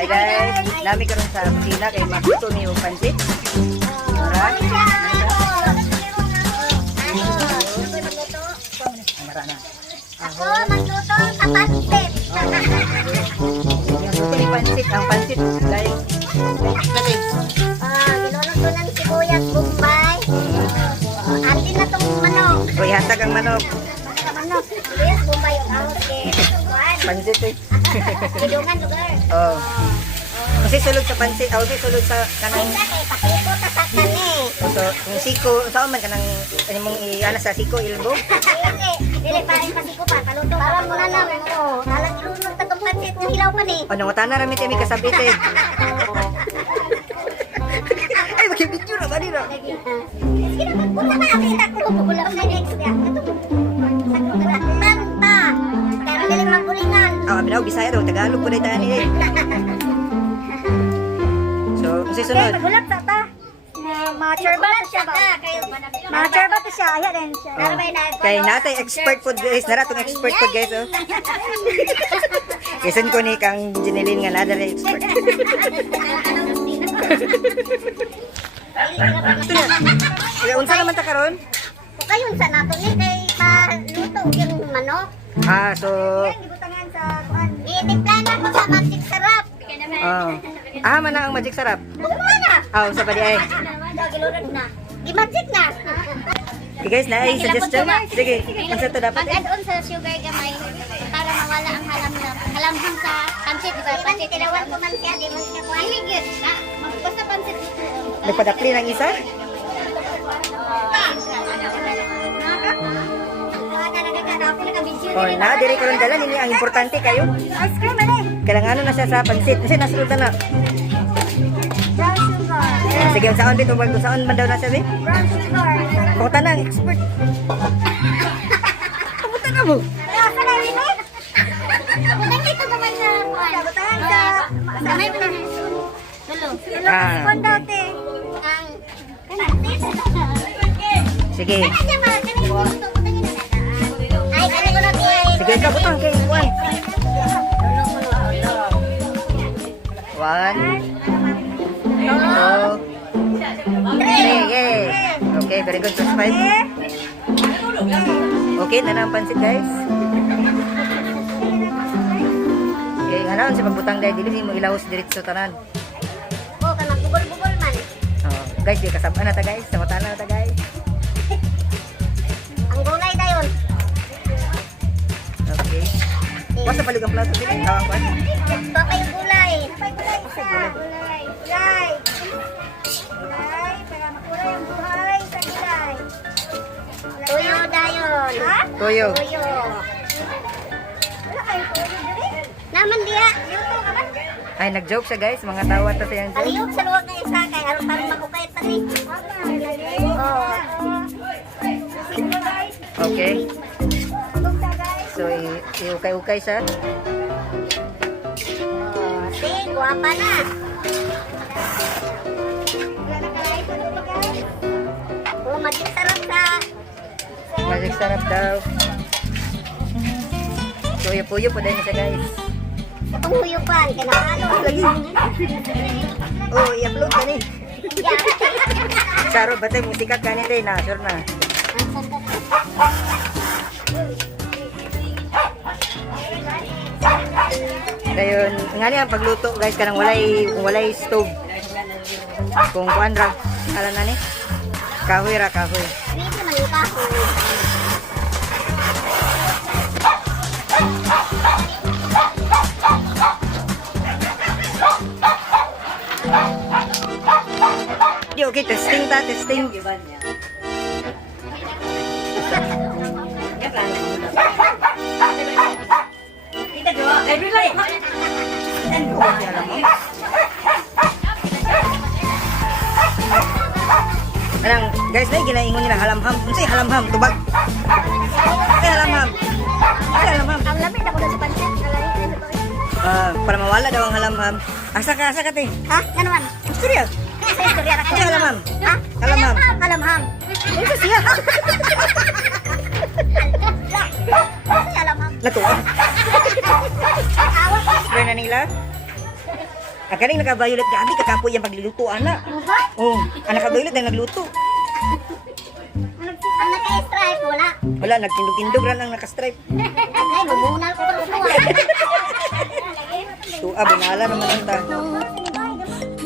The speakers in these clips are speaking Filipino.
Hi guys, nami karon sa kusina kay magluto mi og pansit. Alright. Ako magluto sa pansit. Magluto ni pansit, ang pansit like Ginulog-lunan sibuyas, bumbay. Alin na tong manok. Uy, hatag ang manok. Manok, sibuyas, bumbay, yung ahos kay Pansit eh. Bidungan lugar. Oh. Kasi sulod sa pansit, kasi sulod sa kanang Kita kay pakito ta sa kani. so yung siko, saan man kanang mong iana sa siko ilbo. Dili pa rin pasiko pa kaluto. Para mo na lang mo. Halang ilunod ta tong pansit nga hilaw pa ni. O nangutana ra mi tay mi kasabit eh. Ay, magibidyo na ba nila? Sige na, punta na kita ko bubula sa next ya. Tanta. Pero dili magulingan. Binaw Bisaya daw Tagalog ko dai tani eh. So, kasi sunod. Magulat sa ta. Ma-mature ba to siya ba? Ma-mature ba to siya? Ayan din siya. Kay natay expert food guys, nara tong expert food guys oh. Kisan ko ni kang Jinilin nga nada na expert. Kaya unsa naman ta karon? Kayon sa nato ni kay paluto yung manok. So Gibutangan sa kuan. Gitimpla ko sa magic sarap. man na ang magic sarap. Bumana. Sa padi ay. Gilunod na. Gi-magic na. Okay guys, na ay suggestion. Sige, unsa to dapat eh? Mag-add-on sa sugar gamay para mawala ang halamhang sa pansit, di ba? Pansit tinawan ko man siya, di man siya kuha. Higit. Basta pansit dito. Nagpadakli ng isa? Na diri karon dalan ini ang importante kayo. Ice cream ali. Kailangan na siya sa pansit kasi nasulod na. Brown sugar. Sige, saan dito wag saan man daw na siya eh? Brown sugar. Pumunta na ang expert. Pumunta na mo. Sa lalim eh. Nandito naman na kuan. Butahan sa may pa. Hello. Hello. Kondote. Ang pansit. Sige. Kanya ba? Ay, kani ko na tiay. Sige, ka butang kay Juan. 1 2 3. Yay. Okay, very good. Just 5. Okay, na ang pansit guys. Okay, ano si pagbutang dai dili mo ilahos diretso tanan. Oh, kana bugol-bugol man. Guys, di kasama na ta guys. Samota na ta guys. Ang gulay dayon. Okay. Wasa palig ang plato dili tawang kwan. Ito pa yung gulay. Gulay. Gulay. Para makulay ang buhay sa gulay. Tuyo dayon. Ha? Toyo. Tuyo. Wala kayo tuyo diri? Naman diya. Luto ka ba? Ay nag-joke siya guys, mga tawa ta sayang joke. Aliyog sa luwag ng isa kay aron para makukay pa ni. Oh. Okay. So iukay-ukay siya. Sige, guwapa na. Oh, magic sarap sa Magic sarap daw. Puyo-puyo po din siya guys. itong huyupan. Kinakalo. Lagi. Oh, i-upload ka ni. Saro, batay musikat ka ni tayo na, sure na. Dayon, nga niya pagluto guys kanang walay stove. Kung kuan ra, ala na ni. Kahoy ra kahoy. Dito man yung kahoy. Di okay, testing ta, testing. Anang guys, na ginaingon nila halamham. Unsay halamham tubag? Ay halamham. Ay halamham. Ang lamig ako na sa pansit. Para mawala daw ang halamham. Asa ka te? Ha? Ganuan? Seryo? Sa istorya ra ko. Asa halamham? Ha? Halamham. Halamham. Unsa siya? Sa halamham. Lato. Awas. Spray na nila. Ang kaning naka-violet gabi kakapoy yung pagluluto ana. Oh, ang naka-violet na nagluto. Ang naka-stripe, wala. Wala nagtindog-tindog ra nang naka-stripe. Ay, bumunal ko pa lutuan. Tuwa binala naman ang ta.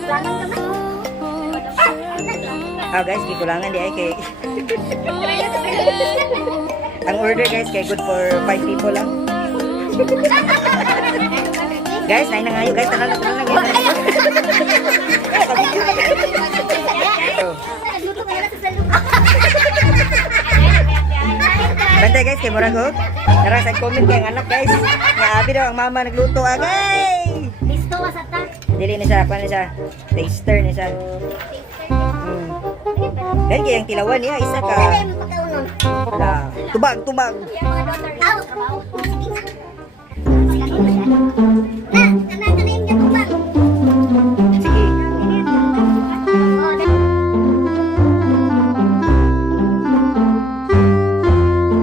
Langan ka ba? Guys, gikulangan di ay kay ang order guys kay good for 5 people lang. Guys, nain na ngayo guys, tanan na guys. Nagluto ka na sa salong. Bantay guys, kay murag og. Tara sa comment kay ang anak guys. Nga abi daw ang mama nagluto agay. Listo ka sa ta. Dili ni siya, paano siya? Taster ni siya. Dahil kaya ang tilawan niya, isa ka. Ano yung pagkaunon? Wala. Tubag, tubag. Mga daughter. Out. Sige. Sige.